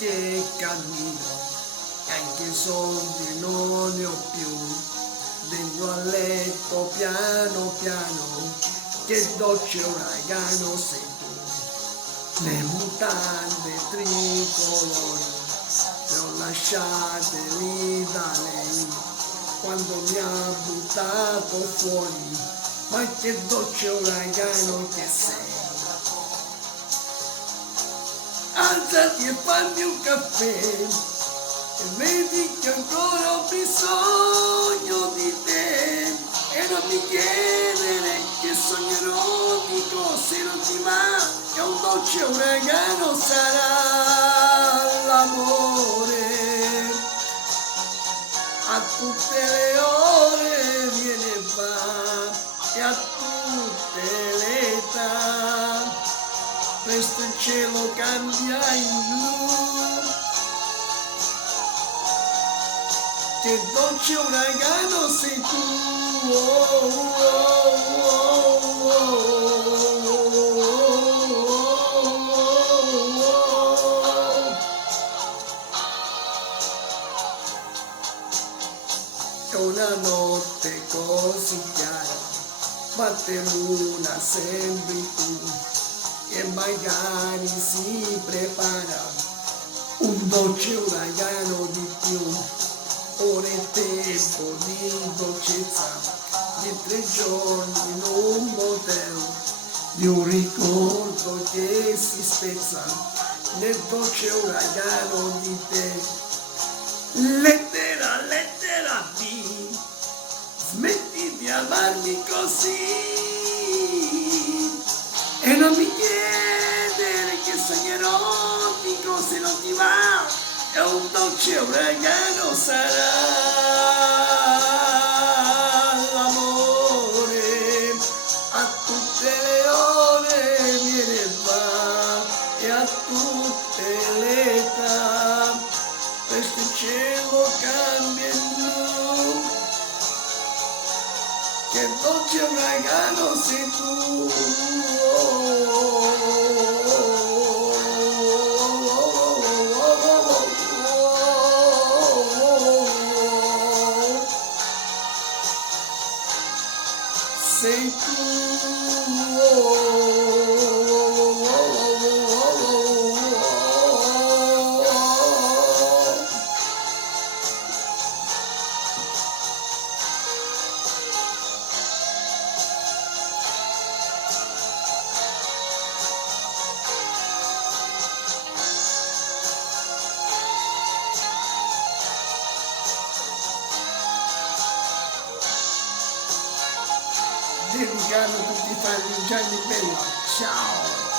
che cammino e anche soldi non ne ho più. Vengo a letto piano piano, che dolce uragano sei tu. Le mutande tricolori le ho lasciate lì da lei quando mi ha buttato fuori, ma che dolce uragano che sei. Alzati e fammi un caffè e vedi che ancora ho bisogno di te, e non mi chiedere che sognerò di cose non ti va, che un dolce uragano sarà l'amore. A tutte le ore viene e va, e a tutte le età, presto il cielo cambia in blu. Che dolce uragano sei tu, oh, oh, oh, oh. È una notte così chiara, batte l'una, sembri tu, e magari si prepara un dolce uragano di più. Ora è tempo di dolcezza, di 3 giorni in un motel, di un ricordo che si spezza nel dolce uragano di te. Lettera, lettera B, smetti di amarmi così e non mi chiedere che sognerò di cose non ti va, e un dolce uragano sarà l'amore. A tutte le ore viene e va, e a tutte le età, presto il cielo cambia in blu. Che dolce uragano sei tu, sei tu. Dedicato a tutti i partigiani bella. Ciao!